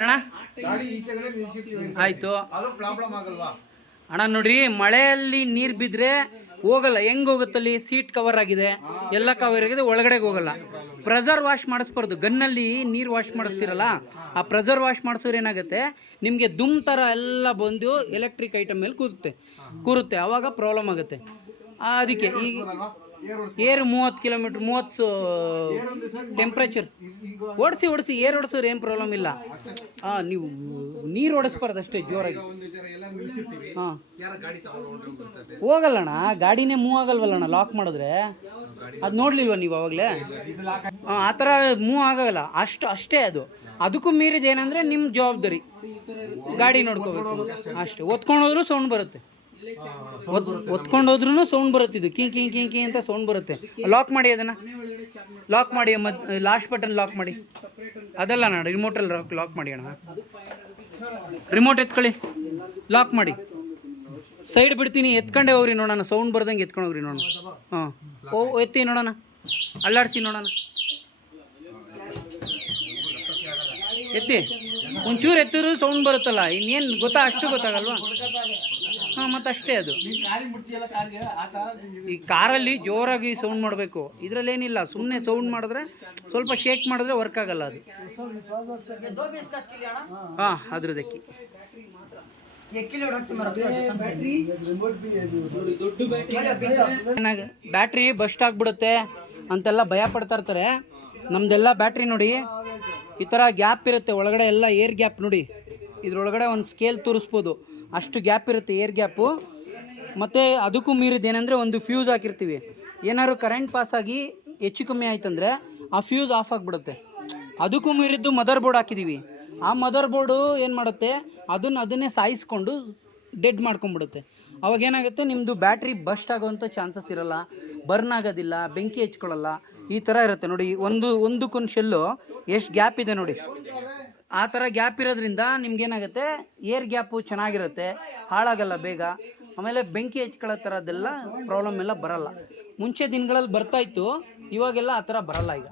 ಅಣ್ಣ ಆಯ್ತು ಅಣ್ಣ ನೋಡ್ರಿ, ಮಳೆಯಲ್ಲಿ ನೀರು ಬಿದ್ದರೆ ಹೋಗಲ್ಲ. ಹೆಂಗೆ ಹೋಗುತ್ತಲ್ಲಿ? ಸೀಟ್ ಕವರ್ ಆಗಿದೆ, ಎಲ್ಲ ಕವರ್ ಆಗಿದೆ, ಒಳಗಡೆಗೆ ಹೋಗಲ್ಲ. Pressure wash ಮಾಡಿಸ್ಬಾರ್ದು. ಗನ್ನಲ್ಲಿ ನೀರು ವಾಶ್ ಮಾಡಿಸ್ತಿರಲ್ಲ, ಆ ಪ್ರೆಸರ್ ವಾಶ್ ಮಾಡಿಸೋರು ಏನಾಗುತ್ತೆ, ನಿಮಗೆ ದುಮ್ ಥರ ಎಲ್ಲ ಬಂದು ಎಲೆಕ್ಟ್ರಿಕ್ ಐಟಮ್ ಮೇಲೆ ಕೂರುತ್ತೆ, ಆವಾಗ ಪ್ರಾಬ್ಲಮ್ ಆಗುತ್ತೆ. ಅದಕ್ಕೆ ಈಗ ಏರ್ 30 ಕಿಲೋಮೀಟ್ರ್ 30 ಟೆಂಪ್ರೇಚರ್ ಓಡಿಸಿ ಏರ್ ಓಡಿಸೋರು ಏನು ಪ್ರಾಬ್ಲಮ್ ಇಲ್ಲ. ನೀವು ನೀರು ಓಡಿಸ್ಬಾರ್ದು ಅಷ್ಟೇ ಜೋರಾಗಿ. ಹಾಂ, ಹೋಗಲ್ಲಣ್ಣ, ಗಾಡಿನೇ ಮೂವ್ ಆಗಲ್ವಲ್ಲಣ್ಣ ಲಾಕ್ ಮಾಡಿದ್ರೆ. ಅದು ನೋಡ್ಲಿಲ್ವ ನೀವು ಅವಾಗಲೇ? ಆ ಥರ ಮೂವ್ ಆಗಲ್ಲ, ಅಷ್ಟೇ. ಅದಕ್ಕೂ ಮೀರಿದ ಏನಂದರೆ ನಿಮ್ಮ ಜವಾಬ್ದಾರಿ, ಗಾಡಿ ನೋಡ್ಕೋಬೇಕು ಅಷ್ಟೇ. ಒತ್ಕೊಂಡೋದ್ರೂ ಸೌಂಡ್ ಬರುತ್ತೆ, ಒತ್ಕೊಂಡೋದ್ರೂ ಸೌಂಡ್ ಬರುತ್ತೆ. ಇದು ಕೀ ಕೀ ಕೀ ಕೀ ಅಂತ ಸೌಂಡ್ ಬರುತ್ತೆ. ಲಾಕ್ ಮಾಡಿ, ಅದನ್ನು ಲಾಕ್ ಮಾಡಿ, ಲಾಸ್ಟ್ ಬಟನ್ ಲಾಕ್ ಮಾಡಿ. ಅದಲ್ಲ ಅಣ್ಣ, ರಿಮೋಟಲ್ಲಿ ಲಾಕ್ ಮಾಡಿ ಅಣ್ಣ. ರಿಮೋಟ್ ಎತ್ಕೊಳ್ಳಿ, ಲಾಕ್ ಮಾಡಿ. ಸೈಡ್ ಬಿಡ್ತೀನಿ, ಎತ್ಕೊಂಡೆ ಹೋಗ್ರಿ ನೋಡೋಣ. ಸೌಂಡ್ ಬರ್ದಂಗೆ ಎತ್ಕೊಂಡು ಹೋಗ್ರಿ ನೋಡೋಣ. ಹಾಂ, ಎತ್ತಿ ನೋಡೋಣ, ಅಲ್ಲಾಡಿಸಿ ನೋಡೋಣ. ಎತ್ತಿ, ಒಂಚೂರು ಎತ್ತಿದ್ರು ಸೌಂಡ್ ಬರುತ್ತಲ್ಲ. ಇನ್ನೇನು ಗೊತ್ತಾ? ಅಷ್ಟು ಗೊತ್ತಾಗಲ್ವಾ? ಹಾಂ, ಮತ್ತು ಅಷ್ಟೇ. ಅದು ಈ ಕಾರಲ್ಲಿ ಜೋರಾಗಿ ಸೌಂಡ್ ಮಾಡಬೇಕು, ಇದರಲ್ಲಿ ಏನಿಲ್ಲ. ಸುಮ್ಮನೆ ಸೌಂಡ್ ಮಾಡಿದ್ರೆ, ಸ್ವಲ್ಪ ಶೇಕ್ ಮಾಡಿದ್ರೆ ವರ್ಕ್ ಆಗಲ್ಲ ಅದು. ಹಾಂ, ಅದ್ರದಕ್ಕೆ ಬ್ಯಾಟ್ರಿ ಬಸ್ಟ್ ಆಗಿಬಿಡುತ್ತೆ ಅಂತೆಲ್ಲ ಭಯ ಪಡ್ತಾ ಇರ್ತಾರೆ. ನಮ್ದೆಲ್ಲ ಬ್ಯಾಟ್ರಿ ನೋಡಿ ಈ ಥರ ಗ್ಯಾಪ್ ಇರುತ್ತೆ ಒಳಗಡೆ, ಎಲ್ಲ ಏರ್ ಗ್ಯಾಪ್ ನೋಡಿ. ಇದ್ರೊಳಗಡೆ ಒಂದು ಸ್ಕೇಲ್ ತೋರಿಸ್ಬೋದು, ಅಷ್ಟು ಗ್ಯಾಪ್ ಇರುತ್ತೆ, ಏರ್ ಗ್ಯಾಪು. ಮತ್ತು ಅದಕ್ಕೂ ಮೀರಿದ ಏನಂದರೆ, ಒಂದು ಫ್ಯೂಸ್ ಹಾಕಿರ್ತೀವಿ. ಏನಾದ್ರು ಕರೆಂಟ್ ಪಾಸಾಗಿ ಹೆಚ್ಚು ಕಮ್ಮಿ ಆಯ್ತಂದರೆ ಆ ಫ್ಯೂಸ್ ಆಫ್ ಆಗಿಬಿಡುತ್ತೆ. ಅದಕ್ಕೂ ಮೀರಿದ್ದು ಮದರ್ ಬೋರ್ಡ್ ಹಾಕಿದ್ದೀವಿ. ಆ ಮದರ್ ಬೋರ್ಡು ಏನು ಮಾಡುತ್ತೆ, ಅದನ್ನೇ ಸಾಯಿಸ್ಕೊಂಡು ಡೆಡ್ ಮಾಡ್ಕೊಂಬಿಡುತ್ತೆ. ಅವಾಗ ಏನಾಗುತ್ತೆ, ನಿಮ್ಮದು ಬ್ಯಾಟ್ರಿ ಬಸ್ಟ್ ಆಗೋವಂಥ ಚಾನ್ಸಸ್ ಇರೋಲ್ಲ, ಬರ್ನ್ ಆಗೋದಿಲ್ಲ, ಬೆಂಕಿ ಹಚ್ಕೊಳ್ಳಲ್ಲ. ಈ ಥರ ಇರುತ್ತೆ ನೋಡಿ. ಒಂದಕ್ಕೊಂದು ಶೆಲ್ಲು ಎಷ್ಟು ಗ್ಯಾಪ್ ಇದೆ ನೋಡಿ. ಆ ಥರ ಗ್ಯಾಪ್ ಇರೋದ್ರಿಂದ ನಿಮ್ಗೇನಾಗುತ್ತೆ, ಏರ್ ಗ್ಯಾಪು ಚೆನ್ನಾಗಿರುತ್ತೆ, ಹಾಳಾಗಲ್ಲ ಬೇಗ. ಆಮೇಲೆ ಬೆಂಕಿ ಹಚ್ಕೊಳ್ಳೋ ಥರದ್ದೆಲ್ಲ ಪ್ರಾಬ್ಲಮ್ ಎಲ್ಲ ಬರೋಲ್ಲ. ಮುಂಚೆ ದಿನಗಳಲ್ಲಿ ಬರ್ತಾಯಿತ್ತು, ಇವಾಗೆಲ್ಲ ಆ ಥರ ಬರೋಲ್ಲ ಈಗ.